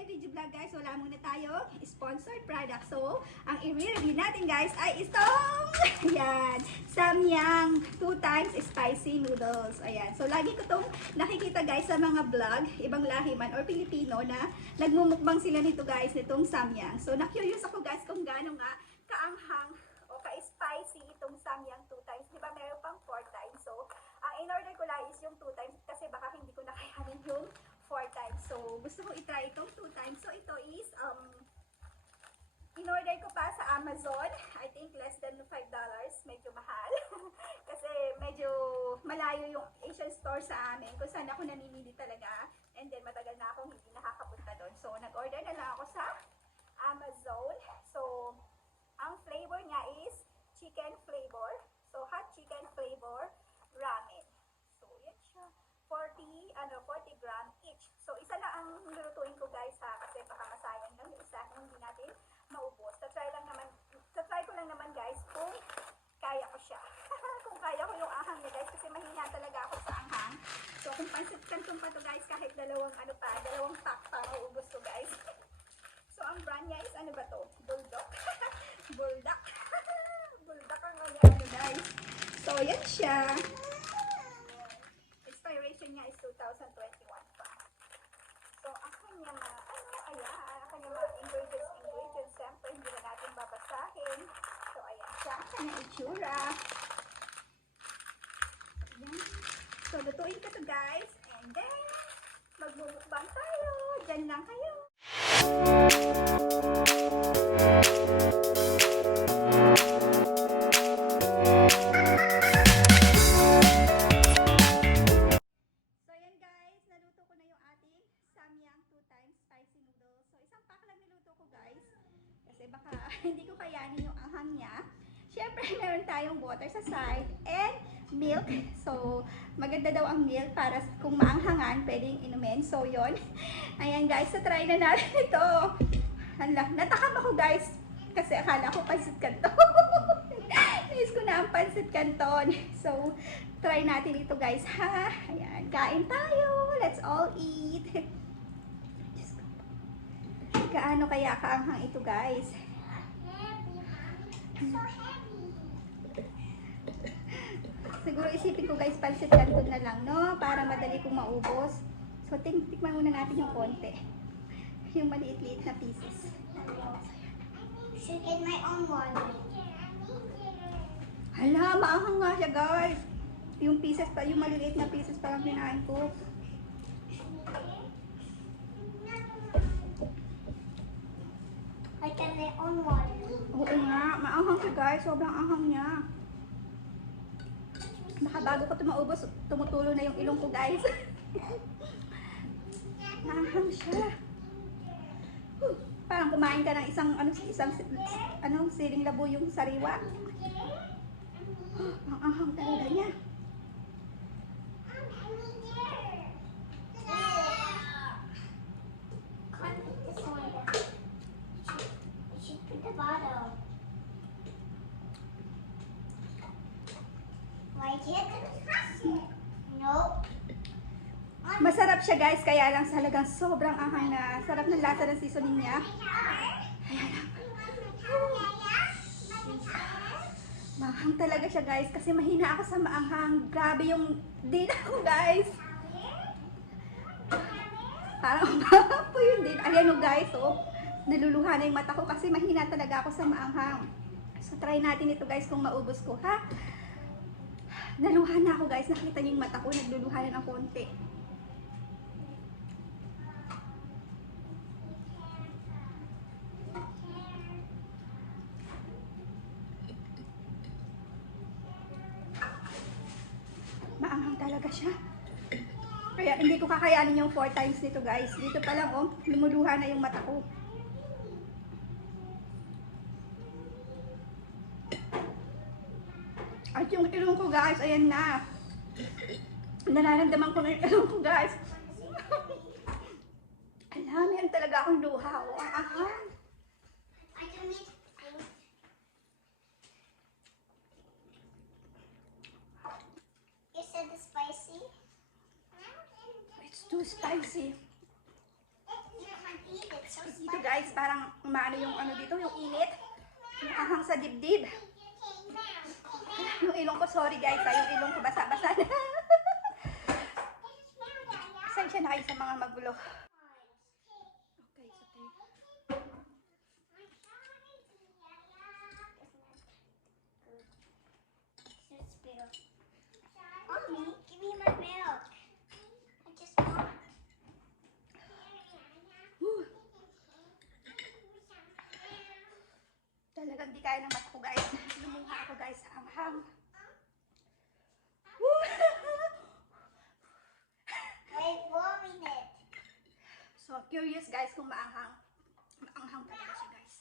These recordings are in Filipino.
today's video vlog guys, wala muna tayo sponsored product. So, ang i-review natin guys ay itong ayan, Samyang 2 times spicy noodles. Ayan. So, lagi ko itong nakikita guys sa mga vlog, ibang lahi man or Pilipino na nagmumukbang sila nito guys, nitong Samyang. So, na-curious ako guys kung gaano nga kaanghang o ka-spicy itong Samyang 2 times. Diba meron pang 4 times. So, ang in-order ko lang is yung 2 times kasi baka hindi ko nakayanin yung 4 times. So, gusto ko i-try itong 2 times. So, ito is, in-order ko pa sa Amazon. I think less than $5. Medyo mahal. Kasi medyo malayo yung Asian store sa amin. Kung saan ako namimili talaga. And then, matagal na akong hindi nakakapunta doon. So, nag-order na lang ako sa Amazon. So, ang flavor niya is chicken flavor. So, hot chicken flavor ramen. So, yan siya. 40 gram each. So, isa lang ang lulutuin ko guys ha, kasi baka masayang lang yung isa, hindi natin maubos. Tatry ko lang naman guys kung kaya ko siya. Kung kaya ko yung ahang niya guys, kasi mahina talaga ako sa anghang. So, kung pansit canton pa to guys, kahit dalawang pack pa maubos to guys. So, ang brand niya is ano ba to? Bulldog. Bulldog. Bulldog ang guys. So, yan siya. Expiration niya is 2021 pa. So, ang kanya mga ingredients, siyempre hindi na natin babasahin. So, ayan siya, ang kanya itsura. Ayan. So, lutuin ko to guys. And then, magmumukbang tayo. Diyan lang kayo. Baka hindi ko kayanin yung anghang niya. Siyempre, meron tayong water sa side and milk. So, maganda daw ang milk para kung maanghangan, pwedeng inumin. So, yon. Ayan guys, so try na natin ito. Hala, natakam ako guys kasi akala ko pansit canton. Nais ko na ang pansit canton. So, try natin ito guys ha. Ayan, kain tayo. Let's all eat. Kaano kaya kaanghang ito guys? So heavy. Siguro isipin ko guys, pansit canton na lang, no? Para madali kong maubos. So, tikman muna natin yung konti. Yung maliit-liit na pieces. Should get my own water. Hala, maanghang nga siya guys. Yung pieces pa, yung maliliit na pieces pa lang kinain ko. I get my own water. Oo nga, maanghang siya guys. Sobrang anghang niya. Baka bago ko ito maubos, tumutulo na yung ilong ko guys. Maanghang siya. Parang kumain ka ng isang siling labo yung sariwa. Ang anghang talaga niya. Bottom. Like it? Nope. Masarap siya guys, kaya lang talagang sobrang anghang na. Sarap ng lasa ng seasoning niya. Maanghang talaga siya guys, kasi mahina ako sa maanghang. Grabe yung date ko guys. Parang umaang po yung date. Ayan o guys, oh. Naluluha na yung mata ko kasi mahina talaga ako sa maanghang. So, try natin ito guys kung maubos ko, ha? Naluha na ako guys. Nakita niyo yung mata ko. Nagluluha na ng konti. Maanghang talaga siya. Kaya hindi ko kakayanin yung 4 times nito guys. Dito pa lang, oh. Lumuluha na yung mata ko. At yung ilong ko guys, ayan na. Nararamdaman ko na yung ilong ko guys. Alam, yan talaga akong luha. O, ang ahang. I don't need food. You said it's spicy? It's too spicy. You can't eat it. dito guys, parang umaano yung ano dito, yung init. Yung ahang sa dibdib. Yung ilong ko, sorry guys, yung ilong ko basa-basa na. Pasensya na kayo sa mga magulo. Okay, it's okay. Mommy, give me my milk. I just want. Talagang di kaya ng mata ko guys. Lumuha ako guys sa anghang. Wait 1 minute. So, curious guys kung maanghang. Maanghang talaga siya guys.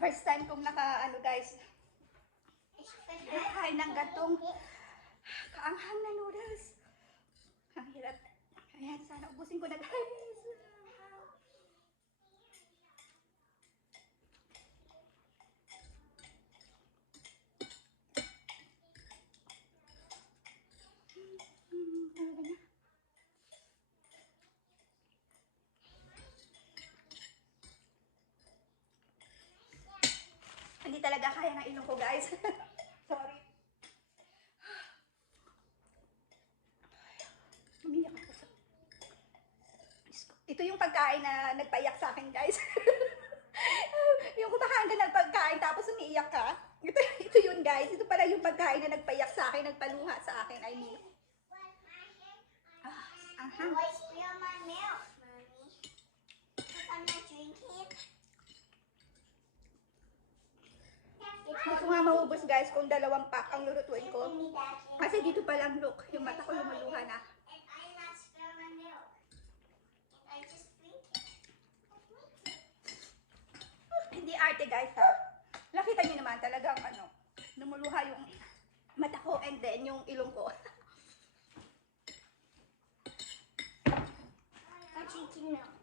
First time kong naka, ano guys, nakain ng gatong kaanghang na noodles. Ang hirap. Ayan, sana ubusin ko na guys. Hindi talaga kaya ng ilong ko guys. Sorry. Umiyak ako sa... Ito yung pagkain na nagpaiyak sa akin guys. Yung kumakain ka ng pagkain tapos umiiyak ka. Ito yun guys. Ito pala yung pagkain na nagpaiyak sa akin, nagpaluha sa akin. I mean. Why spill my milk, Mommy? Because I'm not drinking. Hindi ko nga maubos guys kung 2 pack ang lulutuin ko. Kasi dito pa lang look, yung mata ko lumuluha na. And I not spill my milk. And I just drink it. Hindi arte guys ha. Nakita nyo naman talagang ano, lumuluha yung mata ko and then yung ilong ko. I'm drinking milk.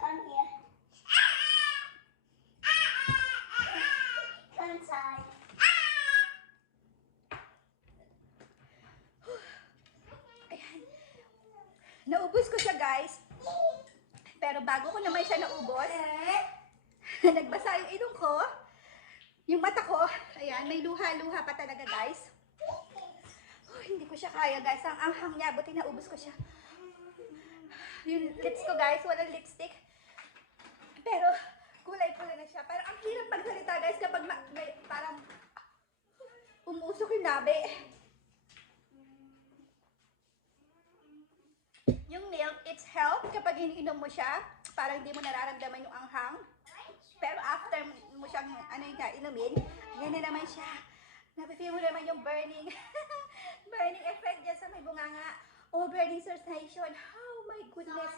Come here. Come inside. Ayan. Naubos ko siya guys. Pero bago ko naman siya naubos, nagbasa yung ilong ko, yung mata ko, ayan, may luha-luha pa talaga guys. Hindi ko siya kaya guys, ang anghang niya, buti naubos ko siya. Yung lips ko guys, walang lipstick. Pero kulay-pula na siya. Parang ang hirap magsalita guys kapag parang umusok yung labi. Yung milk, it's help kapag iniinom mo siya. Parang hindi mo nararamdaman yung anghang. Pero after mo siyang inumin, yan na naman siya. Napifeel mo naman yung burning. Burning effect dyan sa may bunganga. Oh, burning sensation. Oh my goodness.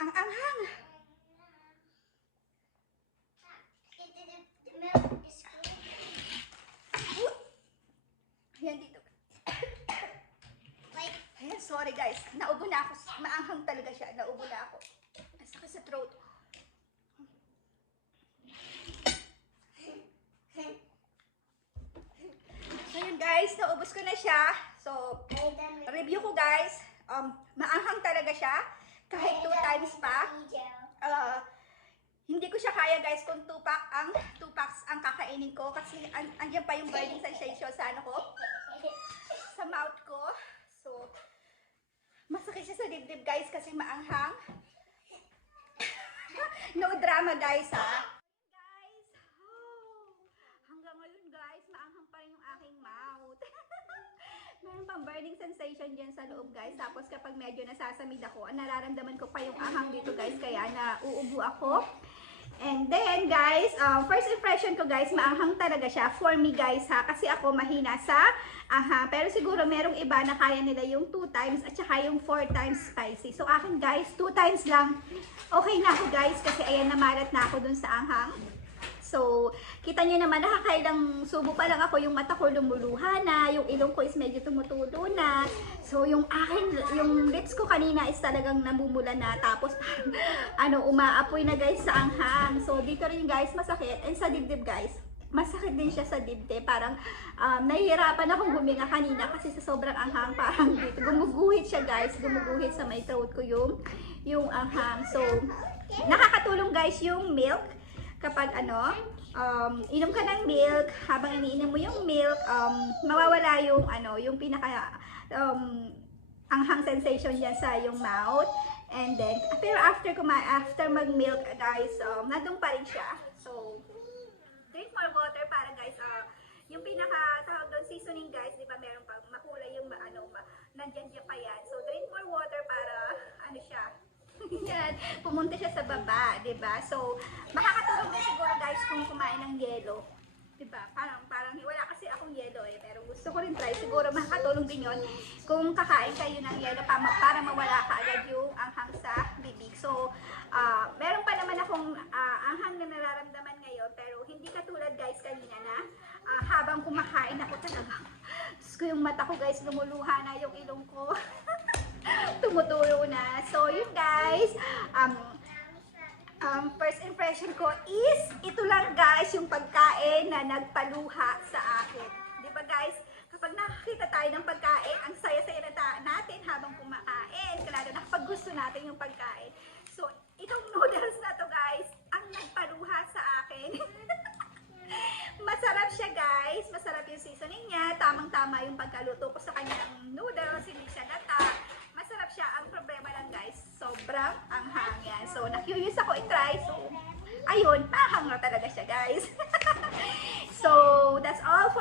Ang anghang. The milk is good. Ayan dito. Like, Ayan, sorry guys. Naubo na ako. Maanghang talaga siya. Naubo na ako. Ang sakit sa throat. So yun guys, naubos ko na siya. So, review ko guys. Maanghang talaga siya. Kahit 2 times pa. Hindi ko siya kaya guys kung 2 packs ang kakainin ko. Kasi andyan pa yung burning sensation sa ano ko. Sa mouth ko. So, masakit siya sa dibdib guys kasi maanghang. No drama guys ha. Guys, hanggang ngayon guys, maanghang pa rin yung aking mouth. Meron pang burning sensation dyan sa loob guys. Tapos kapag medyo nasasamid ako, nararamdaman ko pa yung ahang dito guys. Kaya nauubo ako. And then guys, first impression ko guys, maanghang talaga siya. For me guys ha, kasi ako mahina sa Aha, pero siguro merong iba na kaya nila yung 2 times at saka yung 4 times spicy. So akin guys, 2 times lang. Okay na ako guys kasi ayan namalat na ako dun sa anghang. So, kita nyo naman, nakakailang subo pa lang ako, yung mata ko lumuluha na, yung ilong ko is medyo tumutulo na. So, yung lips ko kanina is talagang namumula na, tapos parang, umaapoy na guys sa anghang. So, dito rin guys, masakit. And sa dibdib guys, masakit din siya sa dibdib. Parang, nahihirapan akong huminga kanina kasi sa sobrang anghang, parang dito, gumuguhit siya guys, gumuguhit sa may throat ko yung anghang. So, nakakatulong guys yung milk. Kapag inom ka ng milk, habang iniinom mo yung milk, mawawala yung pinaka anghang sensation niya sa yung mouth. And then, pero after mag-milk, guys, nandun pa rin siya. So, drink more water para guys, yung pinaka tawag doon seasoning guys, di ba meron pang makulay yung nandiyan pa yan. So, drink more water para siya. Yan, pumunta siya sa baba, 'di ba? So, makakatulong din siguro guys kung kumain ng yelo. 'Di ba? Parang wala kasi akong yelo pero gusto ko rin try. Siguro makakatulong din 'yon kung kakain kayo ng yelo para mawala kaagad yung anghang sa bibig. So, meron pa naman akong anghang na nararamdaman ngayon pero hindi katulad guys kanina na habang kumakain ako talaga. Diyos ko, yung mata ko guys lumuluha na, yung ilong ko tumutulo na. So, yun guys, first impression ko is, ito lang guys, yung pagkain na nagpaluha sa akin. Di ba guys, kapag nakakita tayo ng pagkain, ang saya-saya natin habang kumakain, lalo na kapag gusto natin yung pagkain. So, itong noodles na to guys, ang nagpaluha sa akin. Masarap siya guys, masarap yung seasoning niya, tamang-tama yung pagkaluto ko sa kanyang noodles, hindi siya gata. Masarap siya. Ang problema lang guys, sobrang anghang yan. So, na-curious ako i-try. So, ayun, mahang na talaga siya guys. So, that's all for